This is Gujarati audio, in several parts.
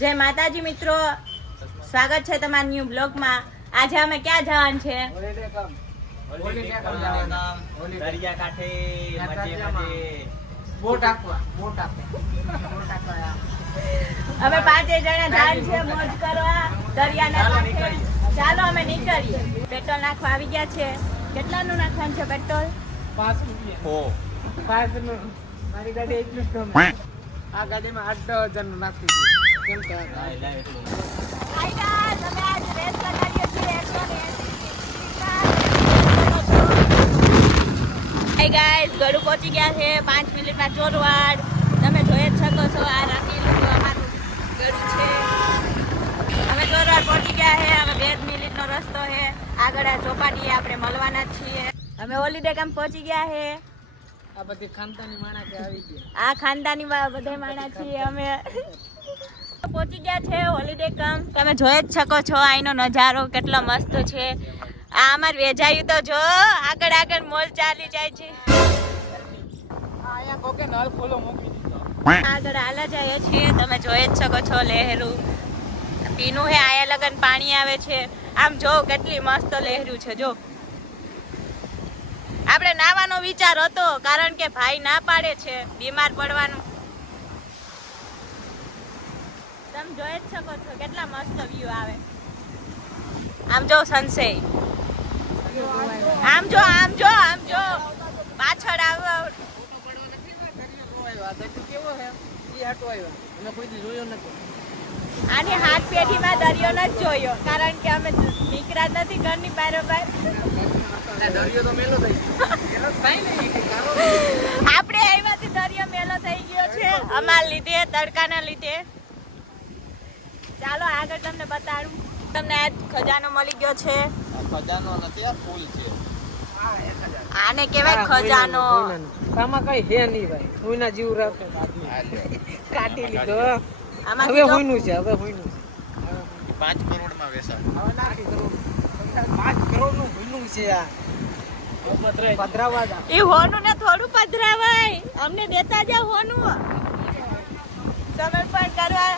જય માતાજી મિત્રો, સ્વાગત છે તમારા ન્યુ બ્લોગ માં। આજે અમે ક્યાં જવાનું છે? દરિયા કાંઠે અમે 5 જણા જવાનું છે મોજ કરવા દરિયાના કાંઠે। ચાલો અમે નીકળીએ। પેટ્રોલ નાખવા આવી ગયા છે। કેટલાનું નાખવાનું છે પેટ્રોલ? 5 રૂપિયા। 5 નું મારી ગાડી એટલું જ ગમે। આ ગાડીમાં 8-10 નું નાખી દીધું। કેમ કે હાય ગાઈસ, અમે આજ રેસ લગાડીએ છીએ 180। હાય ગાઈસ, ગળું પહોંચી ગયા છે 5 મિનિટમાં ચોરવાડ। તમે જોઈ જ શકો છો, આ રાખેલું અમારું ગળું છે। અમે ચોરવાડ પહોંચી ગયા છે। હવે 2 મિનિટનો રસ્તો છે। આગળ આ ચોપાટીએ આપણે મળવાના જ છીએ। અમે હોલિડે કેમ્પ પહોંચી ગયા છે। આ બધી ખાનદાની માણસ આવી ગયા। આ ખાનદાની બધા માણા છીએ અમે। પહોંચી ગયા છે હોલિડે કેમ્પ। તમે જોઈ જ શકો છો અહીંનો નજારો કેટલો મસ્ત છે। આ અમાર વેજાયું તો જો આગળ આગળ મોલ ચાલી જાય છે। અહીંયા કોકે નળ ખોલો મૂકી દીધો। આગળ હાલા જાય છે, તમે જોઈ જ શકો છો લહેરું પીનું હે। આયા લગન પાણી આવે છે। આમ જો કેટલી મસ્ત લહેરું છે। જો આપણે નાવાનો વિચાર હતો, કારણ કે ભાઈ ના પાડે છે બીમાર પડવાનું। તમે જોઈ જ શકો છો કેટલા મસ્ત વ્યૂ આવે। આમ જો સનસેટ, આમ જો આમ જો આમ જો પાછળ આવો। કેવો છે ઈ હાટો આવ્યા, અમે કોઈ દી જોયો નથી। આની હાથ પેઢીમાં દરિયો નથી જોયો, કારણ કે અમે નીકળ્યા નથી ઘરની બારોબાર। દરિયો તો મેલો થઈ ગયો। આપણે અહીંયાથી દરિયો મેલો થઈ ગયો છે અમાર લીધે, તડકાના લીધે। ચાલો આગળ તમને બતાડું। તમને આ ખજાનો મળી ગયો છે। ખજાનો નથી, આ ફૂલ છે। આને કહેવાય ખજાનો। આમાં કઈ હે નહીં ભાઈ, હુઈના જીવ રાખે કાઢી લીધો। આમાં હવે હુઈનું છે, હવે હુઈનું છે। 5 કરોડમાં વેચાય। હવે નાખી કરોડ 5 કરોડ નું હુઈનું છે। આ પધરાવા જા એ હોનું ને થોડું પધરાવાય, અમને દેતા જાવ હોનું। સમર્પણ કરવા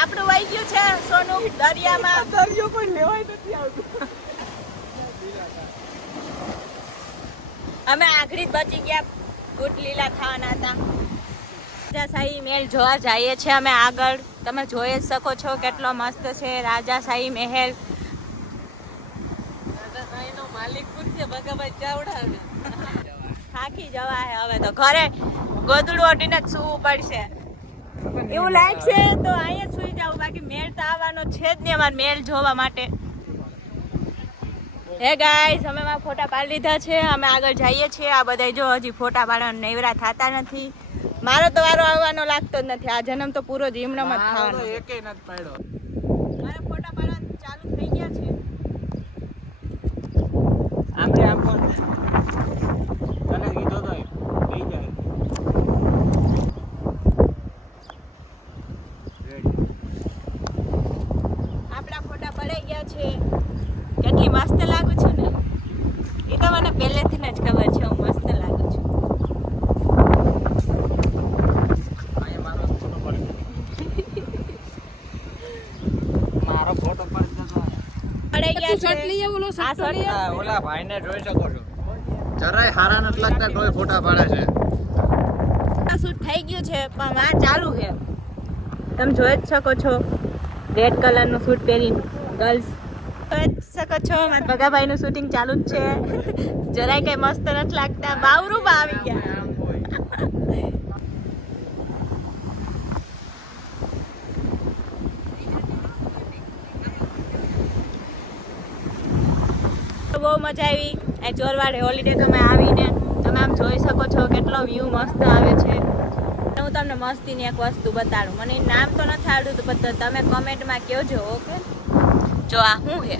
આપણું વહી ગયું છે સોનું દરિયામાં। દરિયો કોઈ લેવાય નથી આવતું। અમે આખરી જ બચી ગયા, ગુટ લીલા થવાના હતા। રાજાશાહી મહેલ જોવા જઈએ છીએ અમે આગળ। તમે જોઈ જ શકો છો કેટલો મસ્ત છે રાજાશાહી મહેલ। નો માલિક કોણ છે? ભગાભાઈ ચાવડા ને। થાકી જવા હે હવે તો, ઘરે ગોદડું ઓઢીને જ સૂવું પડશે। એવું લાગશે તો અહીંયા જ સુઈ જાવ, બાકી મેળ તો આવવાનો છે જ નહીં અમારે મેળ જોવા માટે। હે ગાઈસ, અમે માં ફોટા પાડી લીધા છે। અમે આગળ જઈએ છીએ। આ બધા જો હજી ફોટા પાડવાના નવરા થતા નથી। મારો તો વારો આવવાનો લાગતો જ નથી। આ જન્મ તો પૂરો જીમણામાં જ થવાનો। એકે નથી પાડ્યો। મારા ફોટા પાડવાનું ચાલુ થઈ ગયા છે। આપણે આમ કોણ તને કીધો તો લઈ જાય। આપણા ફોટા પડાઈ ગયા છે। કેટલી મસ્ત લાગુ છું ને, એ તો મને પહેલેથી જ ખબર છે હું મસ્ત લાગુ છું। મારો ફોટો પડી પડાઈ ગયા છે। આ શર્ટ ઓલા ભાઈને જોઈ શકો છો, જરાય હારા નથી લાગતા, તોય ફોટા પાડે છે। શૂટ થઈ ગયું છે, પણ આ ચાલુ છે। તમે જોઈ જ શકો છો રેડ કલરનું શૂટ પહેરીને ગર્લ્સ જોઈ જ શકો છો। મારા ભગાભાઈનું શૂટિંગ ચાલુ જ છે। જરાય કઈ મસ્ત નથી લાગતા, બાવરૂમાં આવી ગયા। બહુ મજા આવી આ ચોરવાડ હોલિડે તમે આવીને। તમે આમ જોઈ શકો છો કેટલો વ્યૂ મસ્ત આવે છે। હું તમને મસ્તીની એક વસ્તુ બતાડું, મને નામ તો નથી આવડતું, પણ તમે કમેન્ટમાં કહેજો। ઓકે, જો આ શું છે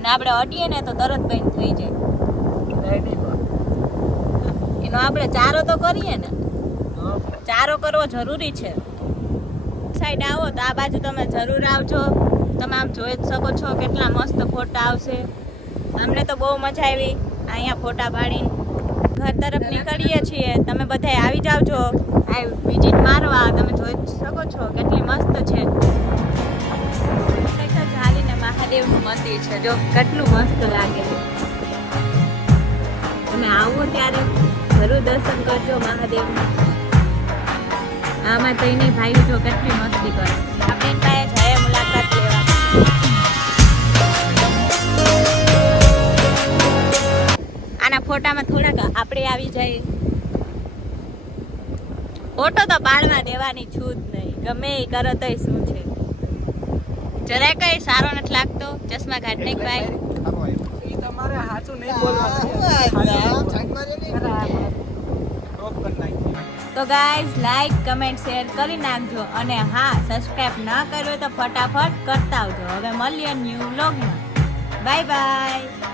ને આપણે અડીએ ને તો તરત બંધ થઈ જાય। એનો આપણે ચારો તો કરીએ ને, ચારો કરવો જરૂરી છે। સાઈડ આવો તો આ બાજુ તમે જરૂર આવજો। તમે આમ જોઈ જ શકો છો કેટલા મસ્ત ફોટા આવશે। અમને તો બહુ મજા આવી અહીંયા ફોટા પાડીને। ઘર તરફ નીકળીએ છીએ, તમે બધા આવી જાવજો। આ વિઝિટ મારવા તમે જોઈ જ શકો છો કેટલી મસ્ત છે. ખરેખર ચાલીને મહાદેવનું મંદિર છે જો કેટલું મસ્ત લાગે છે. તમે આવો ત્યારે જરૂર દર્શન કરજો મહાદેવનું. આમાં તો નહીં ભાઈ જો કેટલી મસ્તી કરે. આપણે પાસે જાય મુલાકાત લેવા. આના ફોટામાં થોડાક આપણે આવી જાય. ફોટો તો બાળમાં દેવાની છું જ નહીં, ગમે એ કરો તોય શું છે. જરાય કઈ સારો નથી લાગતો. ચશ્મા કાઢ નાખ ભાઈ. ઈ તમારે સાચું નહીં બોલવાનું. તો ગાઈઝ લાઈક કમેન્ટ શેર કરી નાખજો અને હા સબસ્ક્રાઇબ ન કર્યું તો ફટાફટ કરતા આવજો. હવે મળીએ ન્યૂ વ્લોગમાં. Bye bye.